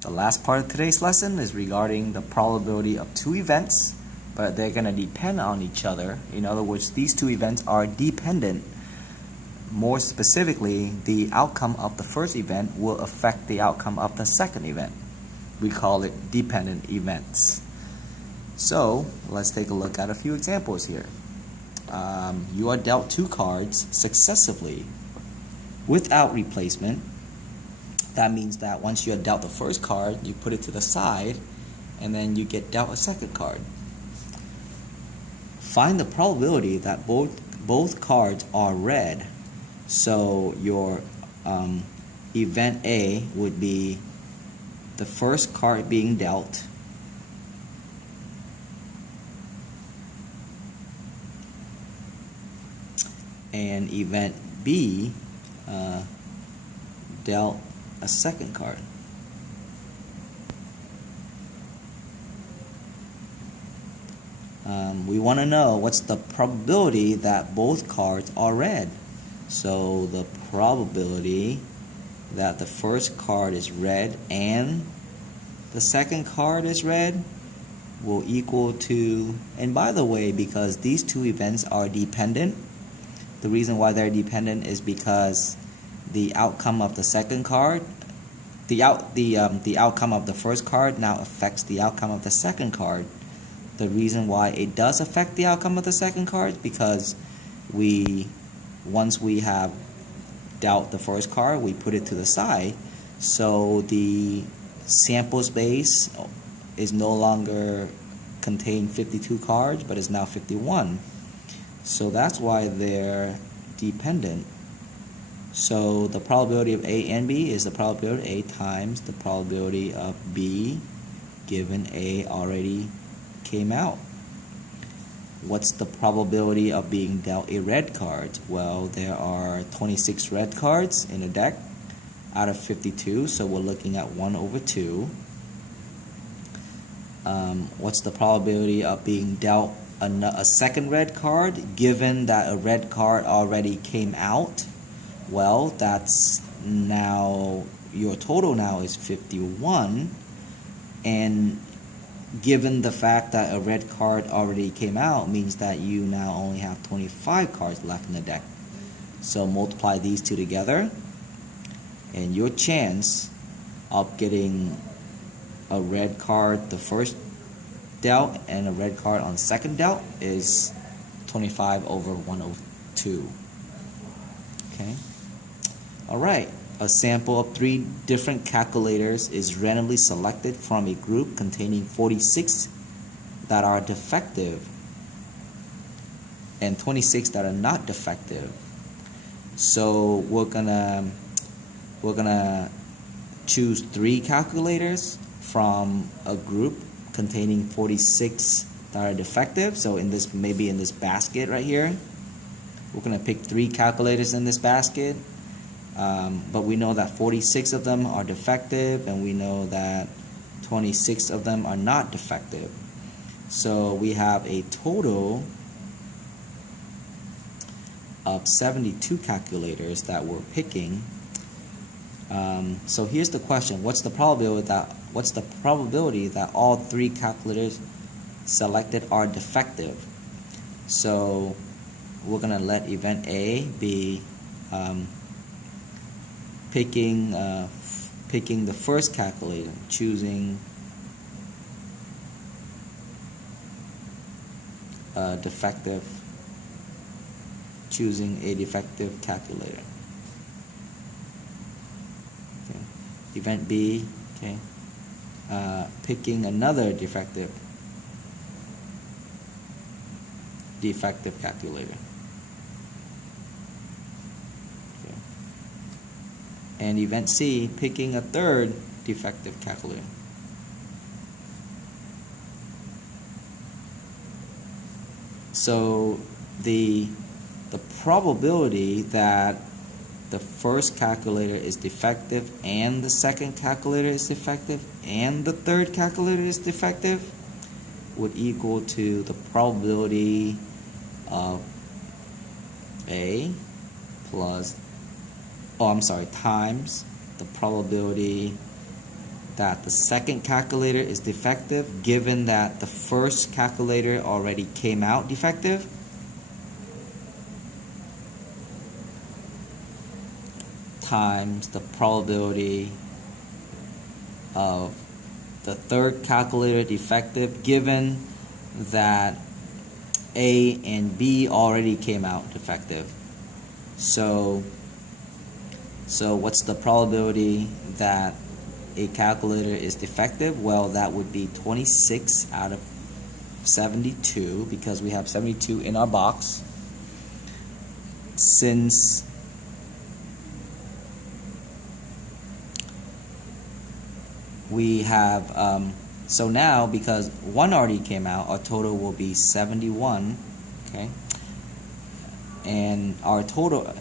The last part of today's lesson is regarding the probability of two events, but they're going to depend on each other. In other words, these two events are dependent. More specifically, the outcome of the first event will affect the outcome of the second event. We call it dependent events. So let's take a look at a few examples here. You are dealt two cards successively without replacement. That means that once you are dealt the first card, you put it to the side, and then you get dealt a second card. Find the probability that both cards are red. So your event A would be the first card being dealt, and event B dealt a second card. We want to know what's the probability that both cards are red. So the probability that the first card is red and the second card is red will equal to, and by the way, because these two events are dependent, the reason why they're dependent is because the outcome of the second card, the outcome of the first card now affects the outcome of the second card. The reason why it does affect the outcome of the second card is because once we have dealt the first card, we put it to the side, so the sample space is no longer contain 52 cards, but is now 51. So that's why they're dependent. So the probability of A and B is the probability of A times the probability of B given A already came out. What's the probability of being dealt a red card? Well, there are 26 red cards in a deck out of 52, so we're looking at 1/2. What's the probability of being dealt a second red card given that a red card already came out? Well, that's now, your total now is 51, and given the fact that a red card already came out means that you now only have 25 cards left in the deck. So multiply these two together, and your chance of getting a red card the first dealt and a red card on second dealt is 25 over 1/2. Okay. Alright, a sample of 3 different calculators is randomly selected from a group containing 46 that are defective and 26 that are not defective. So we're gonna choose 3 calculators from a group containing 46 that are defective. So in this, maybe in this basket right here, we're gonna pick 3 calculators in this basket. But we know that 46 of them are defective, and we know that 26 of them are not defective. So we have a total of 72 calculators that we're picking. So here's the question: what's the probability that all 3 calculators selected are defective? So we're gonna let event A be picking the first calculator, choosing a defective calculator. Okay. Event B, okay, picking another defective calculator. And event C, picking a third defective calculator. So the probability that the first calculator is defective and the second calculator is defective and the third calculator is defective would equal to the probability of A plus, times the probability that the second calculator is defective given that the first calculator already came out defective, times the probability of the third calculator defective given that A and B already came out defective. So what's the probability that a calculator is defective? Well, that would be 26 out of 72 because we have 72 in our box. Since we have so now because one already came out, our total will be 71, okay? And our total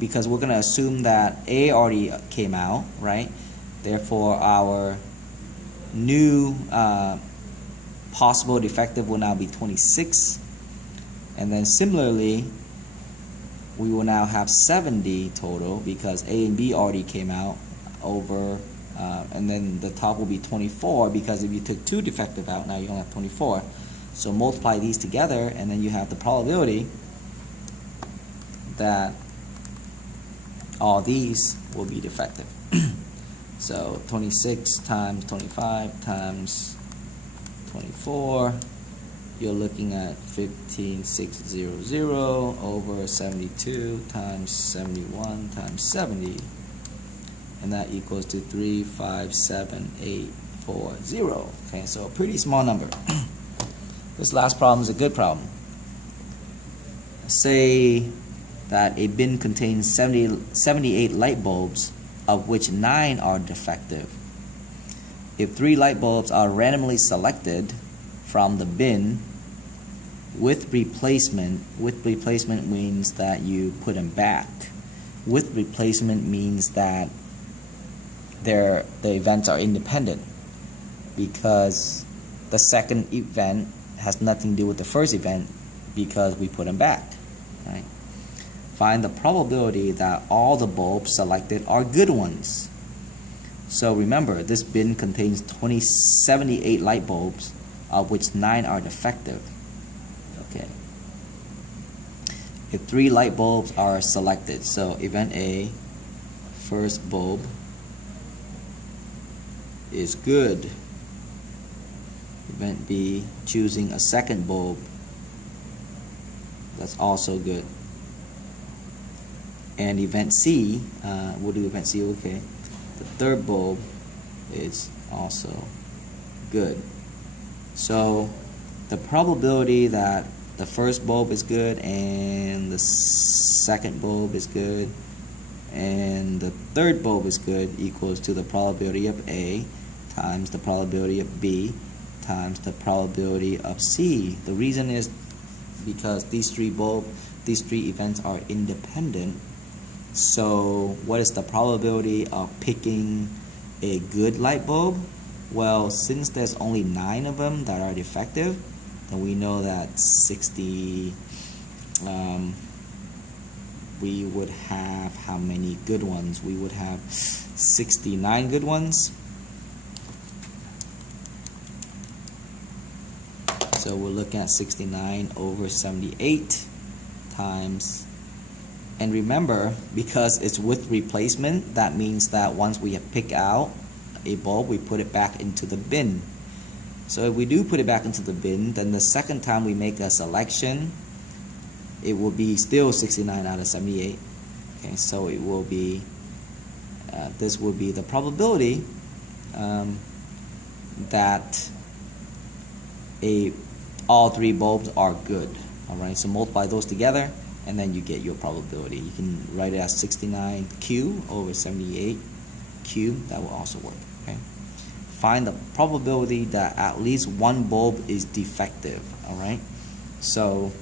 because we're going to assume that A already came out, right? Therefore, our new possible defective will now be 26. And then similarly, we will now have 70 total because A and B already came out over, and then the top will be 24 because if you took 2 defective out, now you only have 24. So multiply these together, and then you have the probability that all these will be defective. So 26 times 25 times 24, you're looking at 15600 over 72 times 71 times 70, and that equals to 357840. Okay, so a pretty small number. This last problem is a good problem. Say that a bin contains 78 light bulbs, of which 9 are defective. If 3 light bulbs are randomly selected from the bin with replacement means that you put them back. With replacement means that the events are independent because the second event has nothing to do with the first event because we put them back, right? Find the probability that all the bulbs selected are good ones. So remember, this bin contains 78 light bulbs, of which 9 are defective. Okay. If 3 light bulbs are selected, so event A, first bulb, is good. Event B, choosing a second bulb, that's also good. And event C, we'll do event C, okay. The third bulb is also good. So the probability that the first bulb is good and the second bulb is good and the third bulb is good equals to the probability of A times the probability of B times the probability of C. The reason is because these three events are independent. So what is the probability of picking a good light bulb? Well, since there's only 9 of them that are defective, then we know that 60, we would have how many good ones? We would have 69 good ones. So we're looking at 69 over 78 times, and remember, because it's with replacement, that means that once we have picked out a bulb, we put it back into the bin. So if we do put it back into the bin, then the second time we make a selection, it will be still 69 out of 78. Okay, so it will be, this will be the probability that all 3 bulbs are good. Alright, so multiply those together and then you get your probability. You can write it as 69Q over 78Q. That will also work. Okay. Find the probability that at least one bulb is defective. Alright, so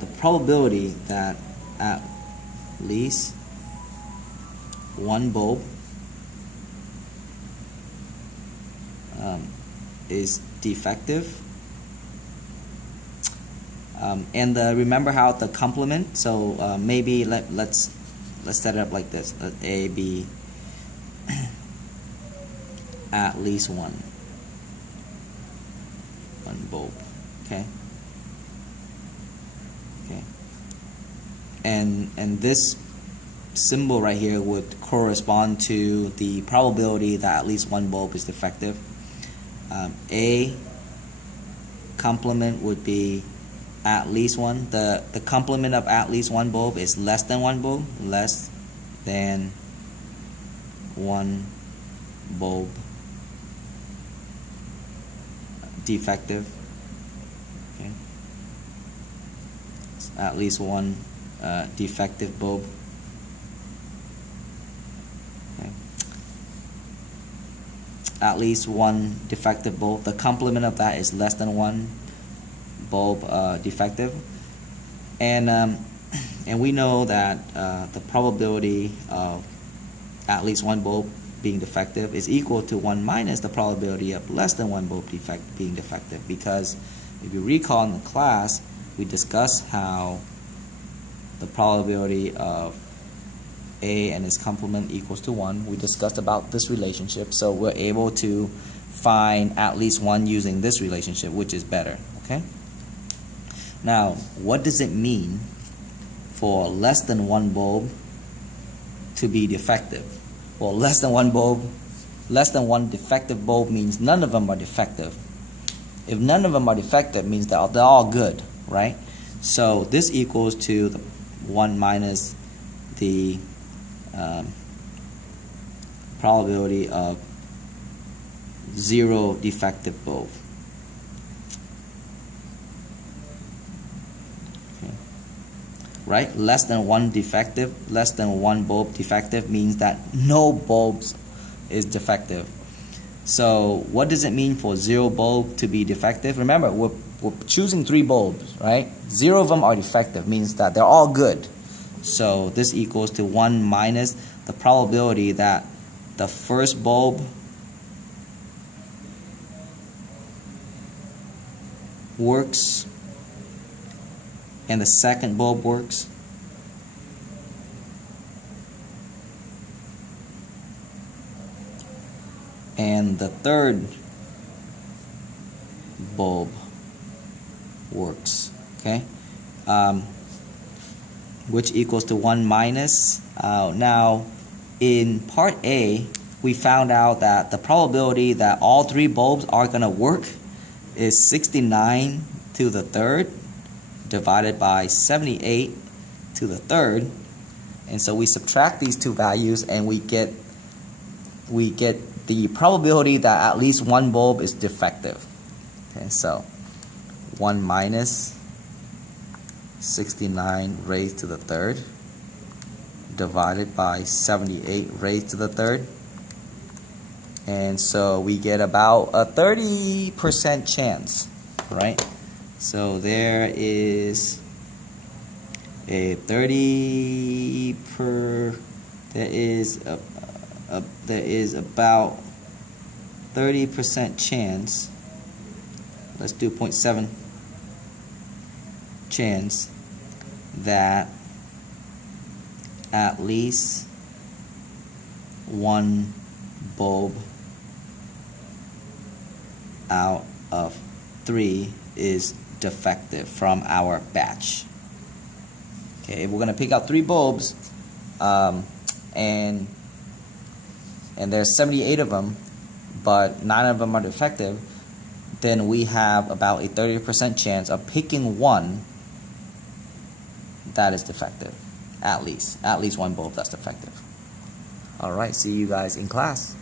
the probability that at least one bulb is defective, and remember how the complement, so maybe let's let's set it up like this. Let A be at least one bulb. Okay. And this symbol right here would correspond to the probability that at least one bulb is defective. A complement would be at least one. The complement of at least one bulb is less than one bulb. Less than one bulb defective. Okay. It's at least one defective bulb. Okay. At least one defective bulb. The complement of that is less than one bulb defective, and we know that the probability of at least one bulb being defective is equal to 1 minus the probability of less than one bulb being defective, because if you recall in the class we discussed how the probability of A and its complement equals to 1. We discussed about this relationship, so we're able to find at least one using this relationship, which is better. Okay. Now, what does it mean for less than one bulb to be defective? Well, less than one defective bulb means none of them are defective. If none of them are defective, means that they're all good, right? So this equals to the 1 minus the probability of 0 defective bulb. Okay. Right? Less than one bulb defective means that no bulbs is defective. So what does it mean for 0 bulb to be defective? Remember, we're choosing 3 bulbs, right? 0 of them are defective, means that they're all good. So this equals to 1 minus the probability that the first bulb works and the second bulb works. And the third bulb works. Okay, which equals to 1 minus. Now, in part A, we found out that the probability that all 3 bulbs are going to work is 69 to the third divided by 78 to the third, and so we subtract these two values and we get the probability that at least one bulb is defective. Okay, so 1 minus 69 raised to the third divided by 78 raised to the third, and so we get about a 30% chance, right? So there is a there is about 30% chance. Let's do 0.7 chance that at least one bulb out of 3 is defective from our batch. Okay, if we're going to pick out 3 bulbs, and there's 78 of them, but 9 of them are defective, then we have about a 30% chance of picking one that is defective. At least one bulb that's defective. Alright, see you guys in class.